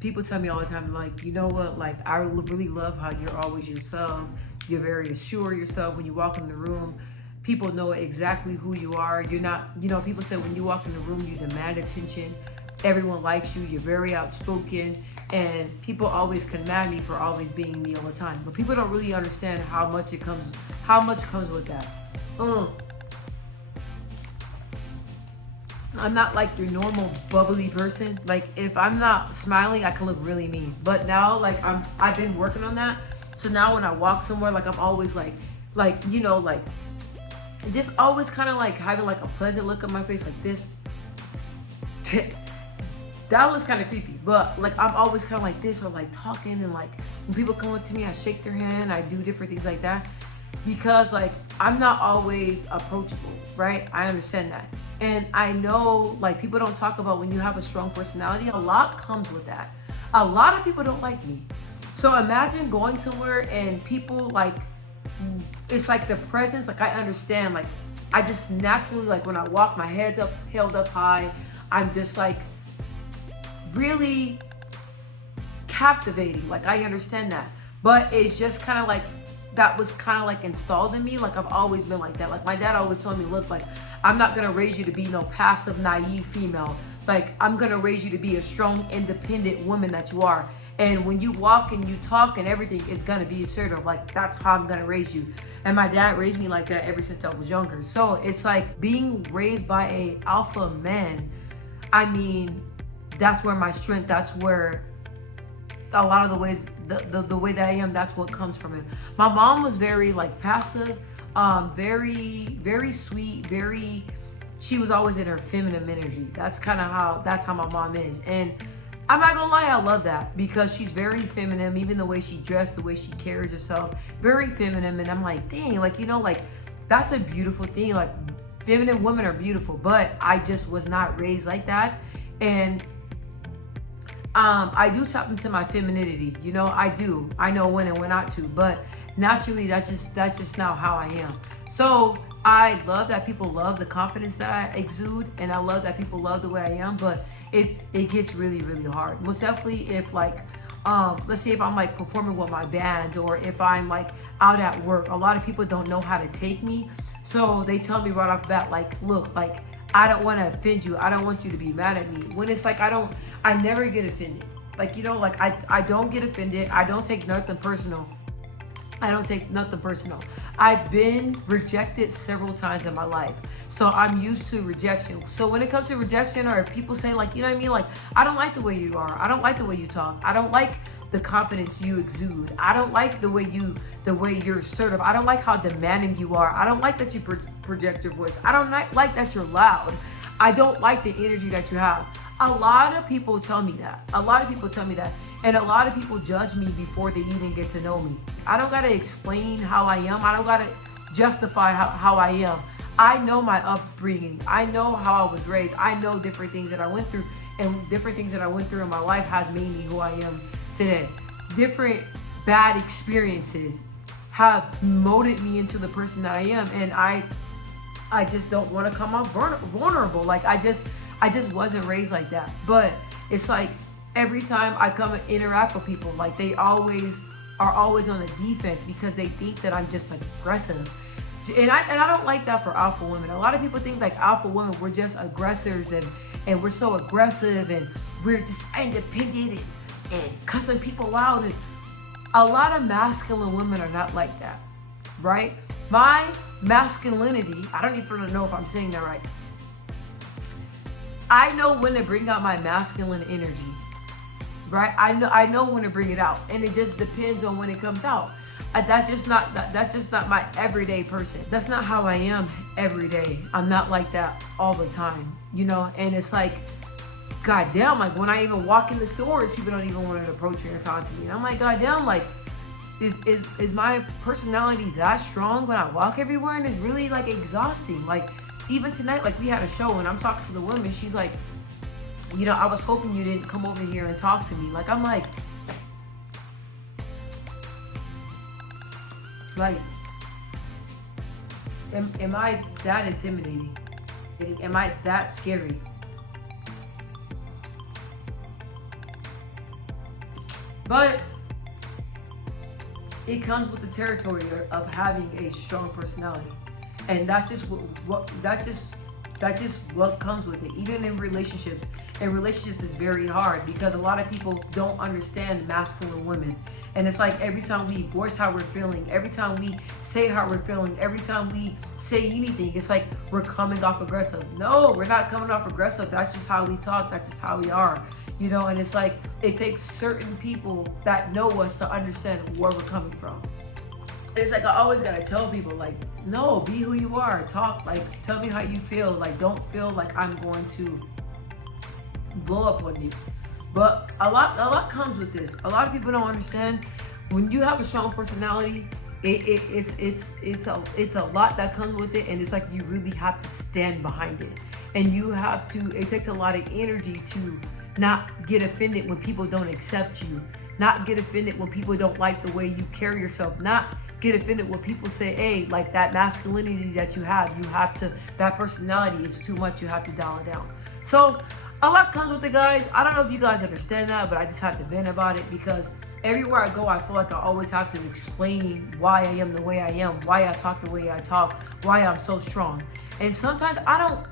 people tell me all the time, like, you know what, like, I really love how you're always yourself. You're very assured of yourself when you walk in the room. People know exactly who you are. You're not, people say when you walk in the room, you demand attention. Everyone likes you. You're very outspoken. And people always command me for always being me all the time. But people don't really understand how much comes with that. I'm not like your normal bubbly person. Like if I'm not smiling, I can look really mean. But now like I've been working on that. So now when I walk somewhere, like I'm always like just always kind of like having like a pleasant look on my face like this. That was kind of creepy, but like I'm always kind of like this, or like talking, and like when people come up to me, I shake their hand, I do different things like that, because like I'm not always approachable, right? I understand that, and I know like people don't talk about when you have a strong personality, a lot comes with that. A lot of people don't like me, so imagine going somewhere and people like, it's like the presence, like I understand, like I just naturally, like when I walk, my head's up, held up high, I'm just like really captivating. Like I understand that, but it's just kind of like that was kind of like installed in me. Like I've always been like that. Like my dad always told me, look, like I'm not gonna raise you to be no passive, naive female. Like I'm gonna raise you to be a strong, independent woman that you are. And when you walk and you talk and everything, it's gonna be assertive. Like that's how I'm gonna raise you. And my dad raised me like that ever since I was younger. So it's like being raised by a alpha man. I mean, that's where my strength, that's where a lot of the ways, the way that I am, that's what comes from it. My mom was very like passive, very, very sweet, she was always in her feminine energy. That's how my mom is. And I'm not gonna lie, I love that because she's very feminine, even the way she dressed, the way she carries herself, very feminine. And I'm like, dang, like, like that's a beautiful thing. Like feminine women are beautiful, but I just was not raised like that. And I do tap into my femininity, I do. I know when and when not to, but naturally that's just not how I am. So I love that people love the confidence that I exude, and I love that people love the way I am, but it gets really, really hard. Most definitely if like, let's say if I'm like performing with my band, or if I'm like out at work, a lot of people don't know how to take me. So they tell me right off the bat, like, look, like, I don't want to offend you. I don't want you to be mad at me. When it's like, I never get offended. Like, like I don't get offended. I don't take nothing personal. I've been rejected several times in my life. So I'm used to rejection. So when it comes to rejection, or if people say like, you know what I mean? Like, I don't like the way you are. I don't like the way you talk. I don't like the confidence you exude. I don't like the way you're assertive. I don't like how demanding you are. I don't like that you project your voice. I don't like that you're loud. I don't like the energy that you have. A lot of people tell me that. And a lot of people judge me before they even get to know me. I don't gotta explain how I am. I don't gotta justify how I am. I know my upbringing. I know how I was raised. I know different things that I went through, and different things that I went through in my life has made me who I am today. Different bad experiences have molded me into the person that I am, and I just don't want to come off vulnerable. Like I just wasn't raised like that. But it's like every time I come and interact with people, like they always are always on the defense because they think that I'm just like aggressive. And I don't like that for alpha women. A lot of people think like alpha women, we're just aggressors, and we're so aggressive, and we're just independent and cussing people out. And a lot of masculine women are not like that, right? My masculinity, I don't even know if I'm saying that right. I know when to bring out my masculine energy, right? I know when to bring it out, and it just depends on when it comes out. That's just not my everyday person. That's not how I am every day. I'm not like that all the time, And it's like, goddamn, like when I even walk in the stores, people don't even want to approach me or talk to me. And I'm like, goddamn, like, is my personality that strong when I walk everywhere? And it's really like exhausting. Like even tonight, like we had a show and I'm talking to the woman. She's like, I was hoping you didn't come over here and talk to me. Like I'm like, am I that intimidating? Am I that scary? But it comes with the territory of having a strong personality, and that's just that's just what comes with it. Even in relationships, and relationships is very hard because a lot of people don't understand masculine women. And it's like every time we voice how we're feeling, every time we say how we're feeling, every time we say anything, it's like we're coming off aggressive. No, we're not coming off aggressive. That's just how we talk. That's just how we are. You know, and it's like it takes certain people that know us to understand where we're coming from. It's like I always gotta tell people, like, no, be who you are. Talk, like, tell me how you feel. Like, don't feel like I'm going to blow up on you. But a lot comes with this. A lot of people don't understand when you have a strong personality. It's a lot that comes with it, and it's like you really have to stand behind it, and you have to. It takes a lot of energy to not get offended when people don't accept you, not get offended when people don't like the way you carry yourself, not get offended when people say, hey, like that masculinity that you have to, that personality is too much, you have to dial it down. So a lot comes with it, guys. I don't know if you guys understand that, but I just have to vent about it because everywhere I go, I feel like I always have to explain why I am the way I am, why I talk the way I talk, why I'm so strong. And sometimes I don't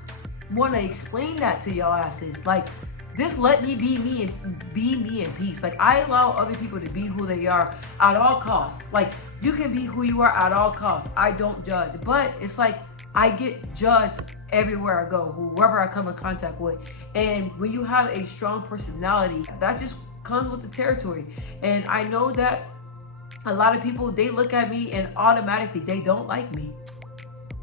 want to explain that to y'all asses. Like, just let me be me and be me in peace. Like, I allow other people to be who they are at all costs. Like, you can be who you are at all costs. I don't judge. But it's like I get judged everywhere I go, whoever I come in contact with. And when you have a strong personality, that just comes with the territory. And I know that a lot of people, they look at me and automatically they don't like me.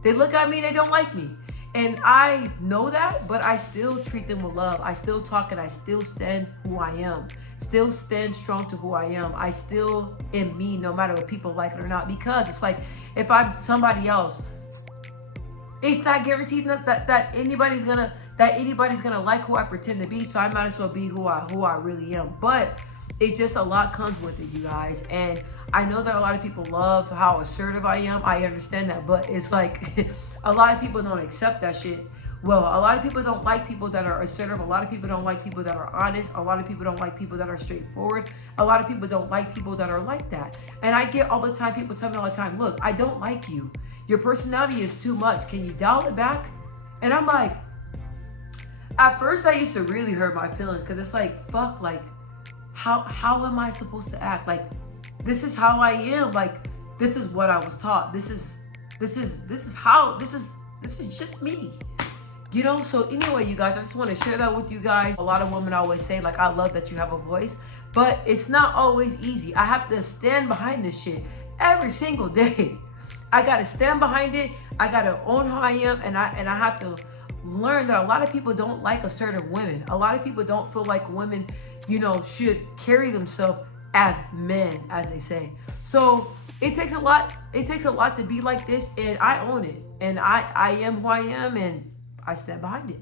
They look at me and they don't like me. And I know that, but I still treat them with love. I still talk and I still stand who I am. Still stand strong to who I am. I still am me no matter if people like it or not. Because it's like, if I'm somebody else, it's not guaranteed that anybody's gonna like who I pretend to be. So I might as well be who I really am. But it's just a lot comes with it, you guys. And I know that a lot of people love how assertive I am. I understand that, but it's like a lot of people don't accept that shit. Well, a lot of people don't like people that are assertive. A lot of people don't like people that are honest. A lot of people don't like people that are straightforward. A lot of people don't like people that are like that. And I get all the time, people tell me all the time, look, I don't like you. Your personality is too much. Can you dial it back? And I'm like, at first I used to really hurt my feelings because it's like, fuck, like, how am I supposed to act? Like, this is how I am. Like, this is what I was taught. This is just me. You know, so anyway, you guys, I just want to share that with you guys. A lot of women always say, like, I love that you have a voice, but it's not always easy. I have to stand behind this shit every single day. I got to stand behind it. I got to own who I am, and I have to learn that a lot of people don't like assertive women. A lot of people don't feel like women, you know, should carry themselves as men, as they say. So it takes a lot to be like this, and I own it. And I am who I am, and I stand behind it.